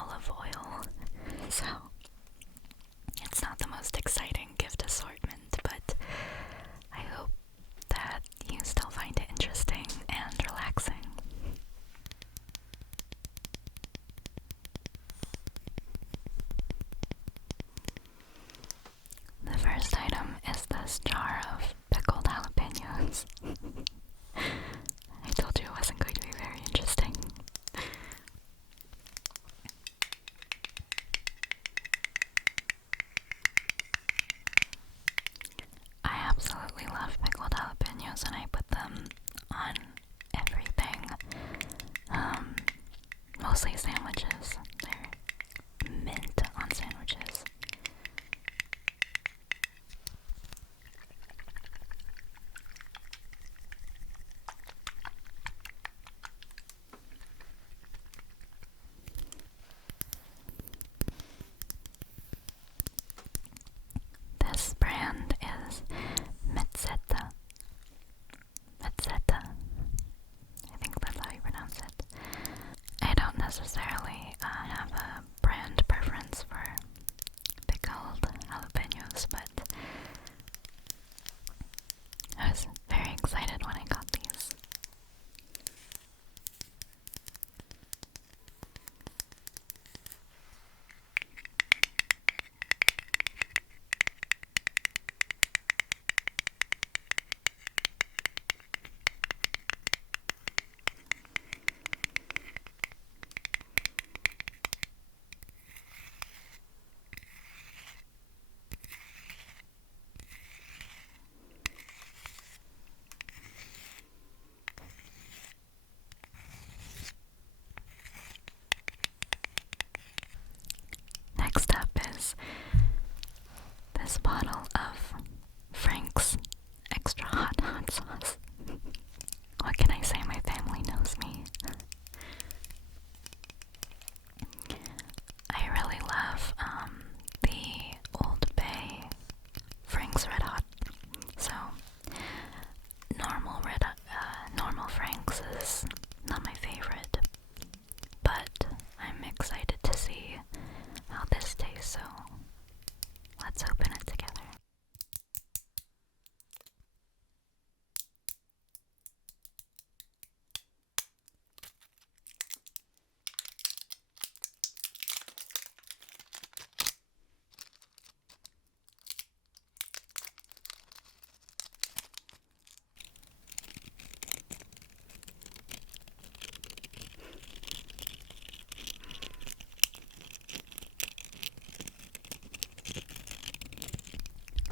olive oil. So it's not the most exciting gift assortment, but I hope that you still find it interesting and relaxing. The first item is this jar of pickled jalapenos. I told you it wasn't going to be very interesting. I absolutely love pickled jalapenos and I put them on everything. Mostly sandwiches. They're mint on sandwiches. This brand is Mezzetta. Mezzetta. I think that's how you pronounce it. I don't necessarily have a brand preference for pickled jalapenos, but I was very excited when I got these. Next up is this bottle of Frank's extra hot sauce. What can I say? My family knows me. I really love the Old Bay Frank's Red Hot. So normal Frank's is not my favorite, but I'm excited to see how this tastes, so let's open it together.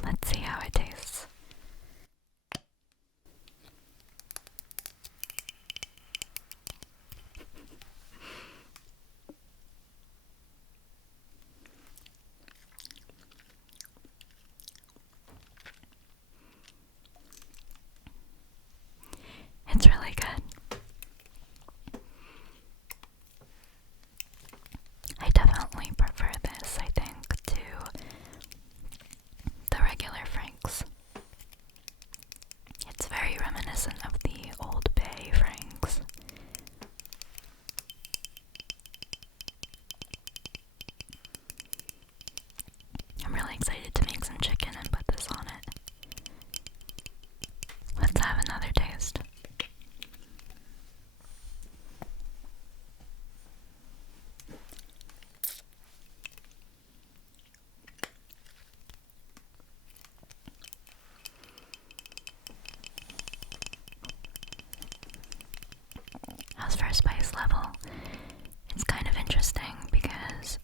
Let's see how it tastes. It's really good. I definitely prefer this, I think, to the regular Frank's. It's very reminiscent of the Old Bay Frank's. I'm really excited to make some chicken and put this on it. Let's have another taste. As for spice level, it's kind of interesting because,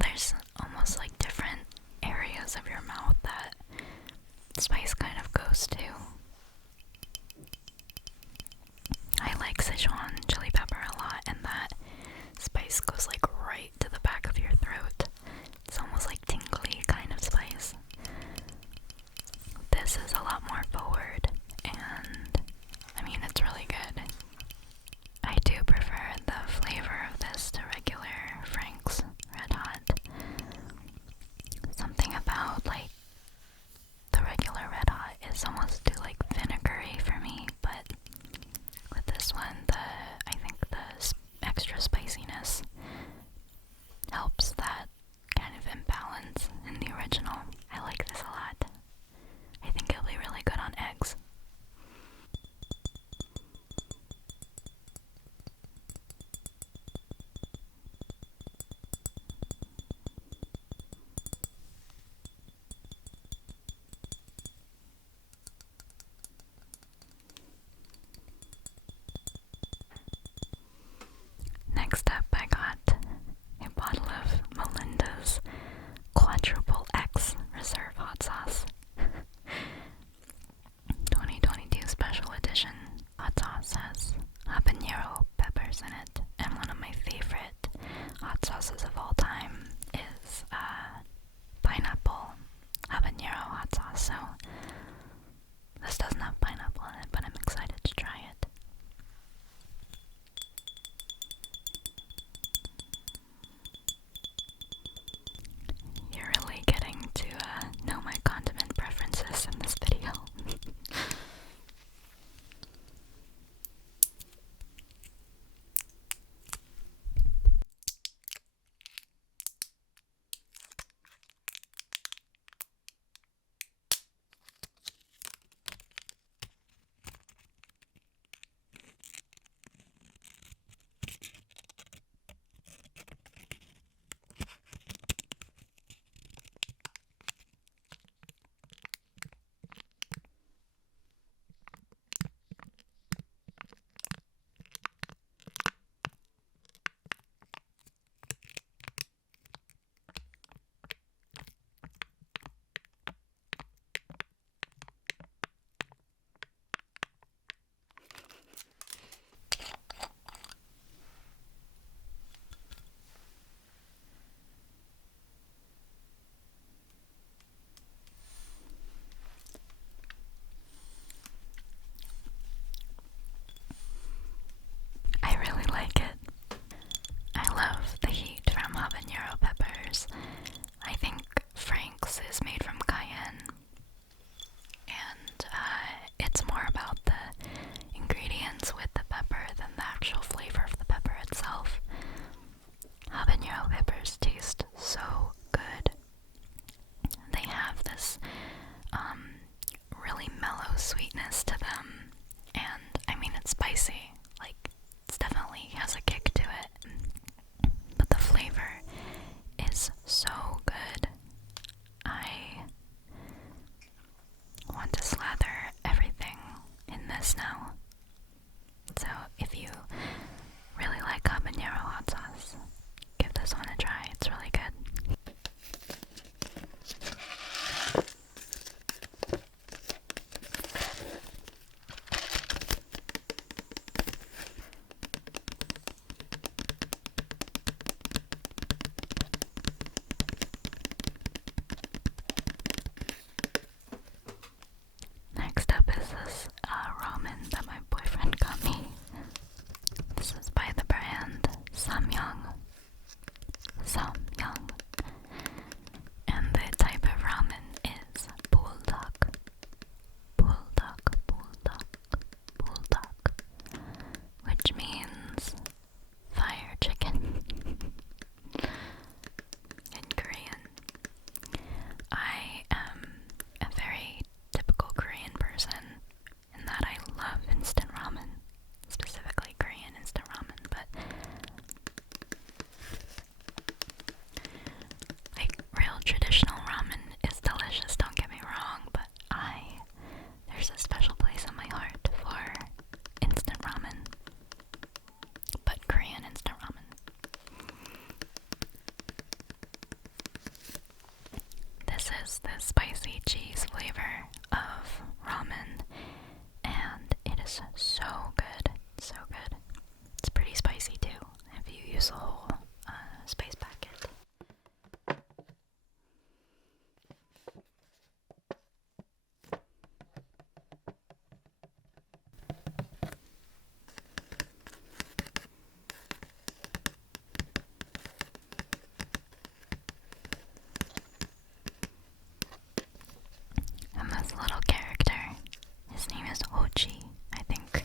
there's almost like different areas of your mouth that spice kind of goes to. I like Sichuan chili pepper a lot, and that spice goes like right to the back of your throat. It's almost like tingly kind of spice. This is a lot more forward, and I mean, it's really good. I do prefer the flavor of this to regular Frank's Red Hot. Something about like the regular Red Hot is almost too like vinegary for me, but with this one, sauce. I think Frank's is made from cayenne, and it's more about the ingredients with the pepper than the actual flavor of the pepper itself. Habanero peppers taste so good. They have this really mellow sweetness to them, and I mean, it's spicy, like it definitely has a kick to it, but the flavor is so good. I want to slather everything in this now. So if you really like habanero hot sauce, give this one a try. It's really good. Next up is this ramen that my boyfriend got me. This is by the brand Samyang. Samyang. And the type of ramen is buldak. Buldak, buldak, buldak. Which means fire chicken in Korean. I am a very typical Korean person in that I love instant ramen, specifically Korean instant ramen, but like real traditional ramen is delicious, don't get me wrong, but there's a special place in my heart for instant ramen, but Korean instant ramen. This is the spicy cheese flavor of ramen, and it is so good, so good. It's pretty spicy too, if you use a whole spice packet. And this little character, his name is Mochi, I think.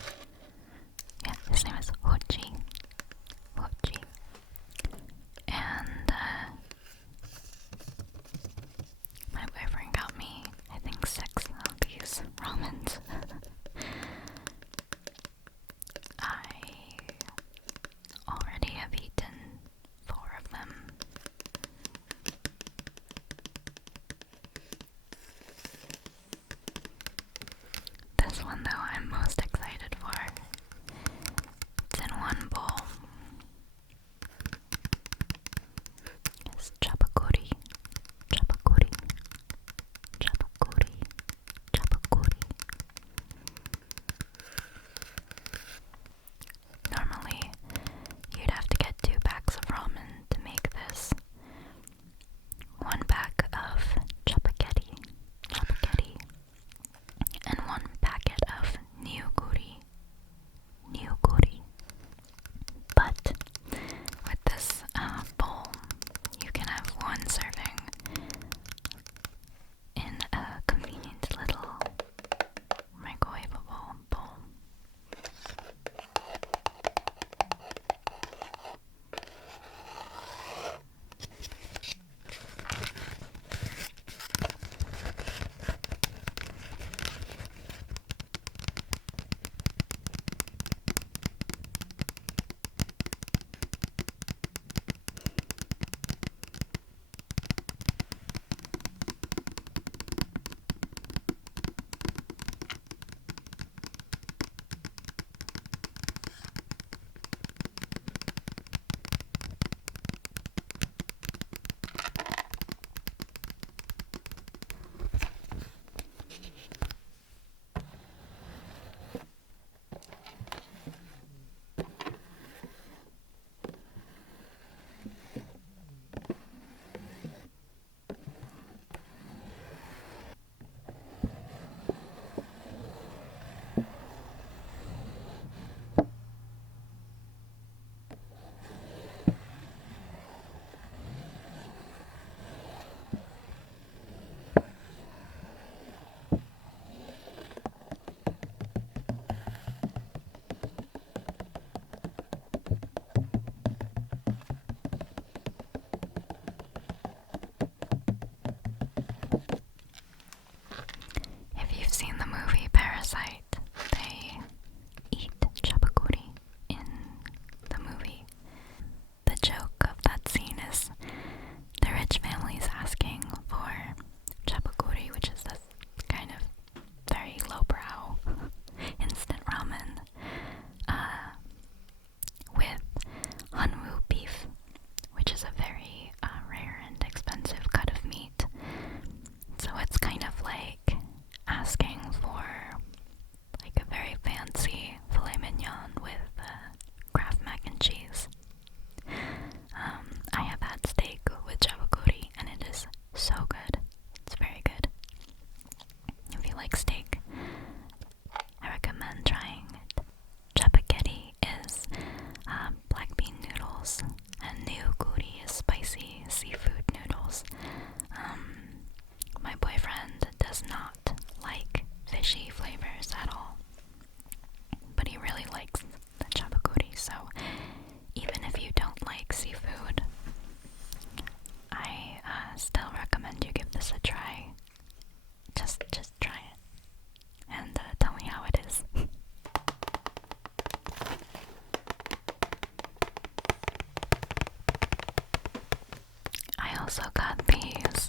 also got these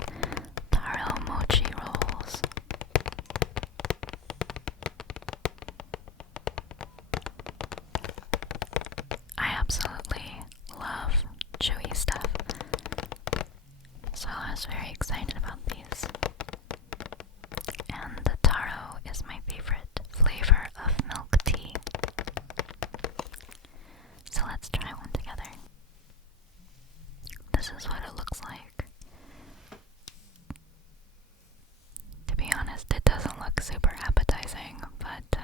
Taro mochi rolls. I absolutely love chewy stuff, so I was very excited about these. And the Taro is my favorite flavor of milk tea. So let's try one together. This is what it looks like. To be honest, it doesn't look super appetizing, but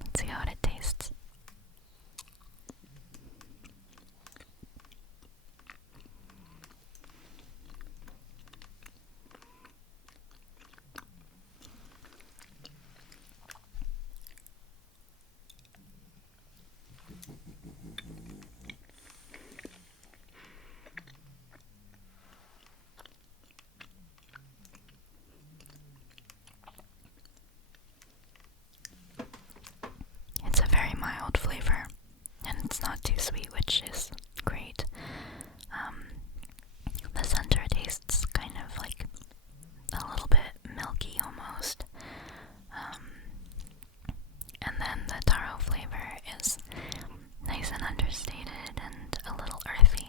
let's see how it tastes. It's a very mild flavor, and it's not too sweet, which is great. The center tastes kind of like a little bit milky almost. And then the taro flavor is nice and understated and a little earthy.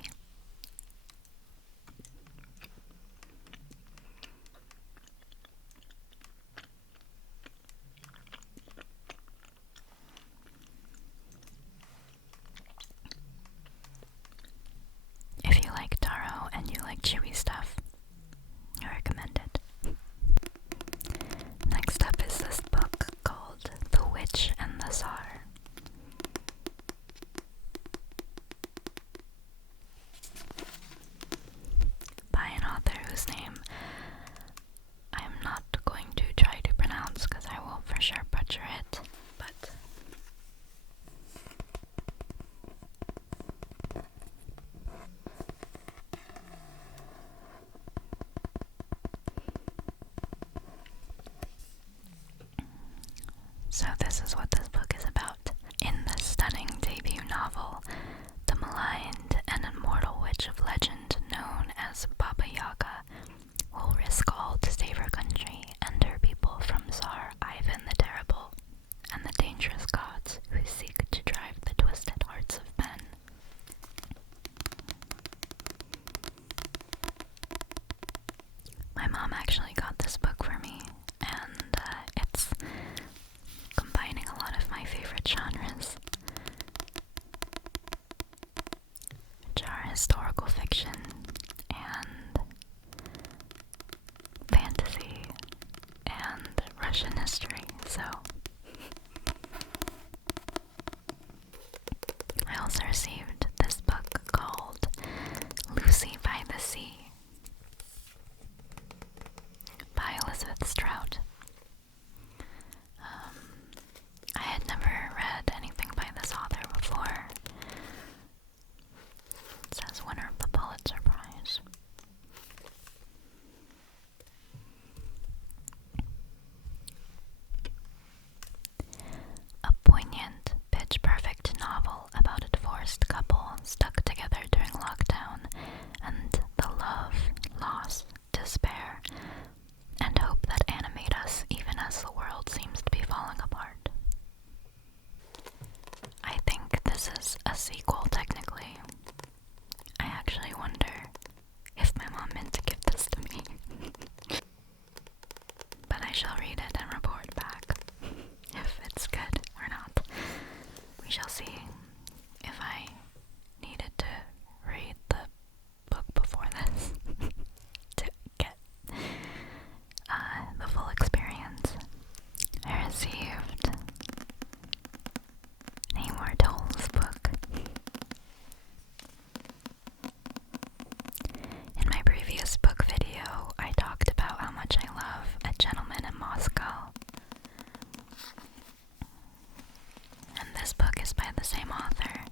If you like taro and you like chewy stuff, I recommend it. Next up is this book called The Witch and the Czar. By an author whose name I'm not going to try to pronounce because I will for sure butcher it, but so this is what this book is about. In this stunning debut novel, the maligned and immortal witch of legend known as Baba Yaga will risk all to save her country and her people from Tsar Ivan the Terrible and the dangerous gods who seek to drive the twisted hearts of men. My mom actually got this book for me, and it's combining a lot of my favorite genres, which are historical fiction and fantasy and Russian history. So I also received this book called Lucy by the Sea by Elizabeth Strout. I had never read anything by this author before. It says winner of the Pulitzer Prize. A poignant, pitch-perfect novel about a divorced couple stuck together during lockdown and the love, loss, despair, and hope that animate us even as the world seems to be falling apart. I think this is a sequel, technically. I actually wonder if my mom meant to give this to me. But I shall read it and report back if it's good or not. We shall see. If I needed to read the book before this to get the full experience. I received Namor Toll's book. In my previous book video, I talked about how much I love A Gentleman in Moscow. And this book is by the same author.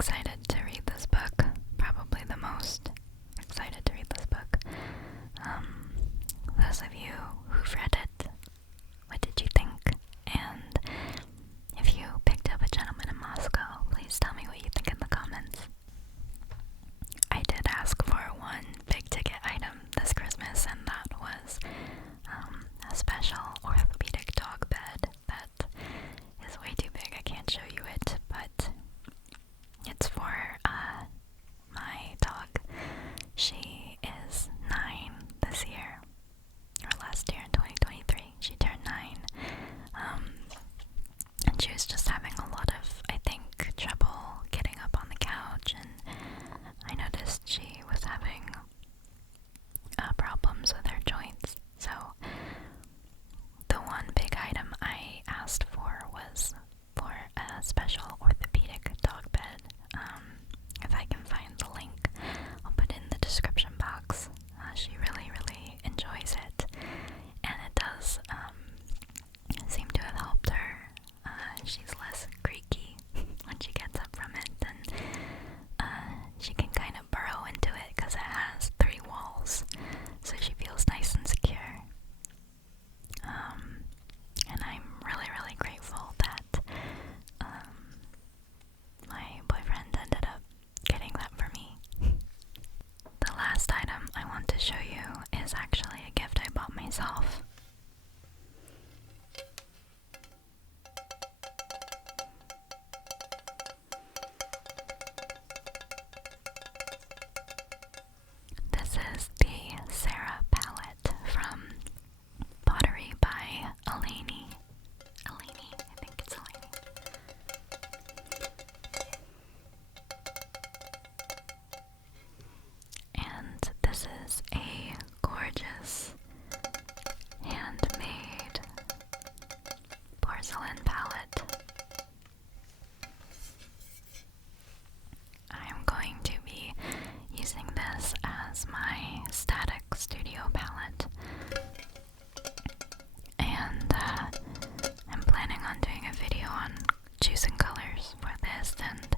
excited to read this book. Probably the most excited to read this book. Those of you who've read it, what did you think? And if you picked up A Gentleman in Moscow, please tell me what you think in the comments. I did ask for one big ticket item this Christmas, and that was a special orthopedic dog bed that is way too big. I can't show you it, but it's for my dog. She is 9 this year, or last year in 2023. She turned 9, and she was just having a lot of, I think, trouble getting up on the couch, and I noticed she was having problems with her joints. So the one big item I asked for was for a special orthopedic dog bed. If I can find the link, I'll put it in the description box. She really, really enjoys it, and it does seem to have helped her. She's less creaky when she gets up from it, and she can kind of burrow into it because it has 3 walls, so she feels nice and secure. And I'm really, really grateful that my boyfriend ended up getting that for me. The last item I want to show you is actually a gift I bought myself. This is the Sarah palette from Pottery by Eleni. Eleni, I think it's Eleni. And this is a gorgeous handmade porcelain palette. I'm going to be using this as my static studio palette, and I'm planning on doing a video on choosing colors for this and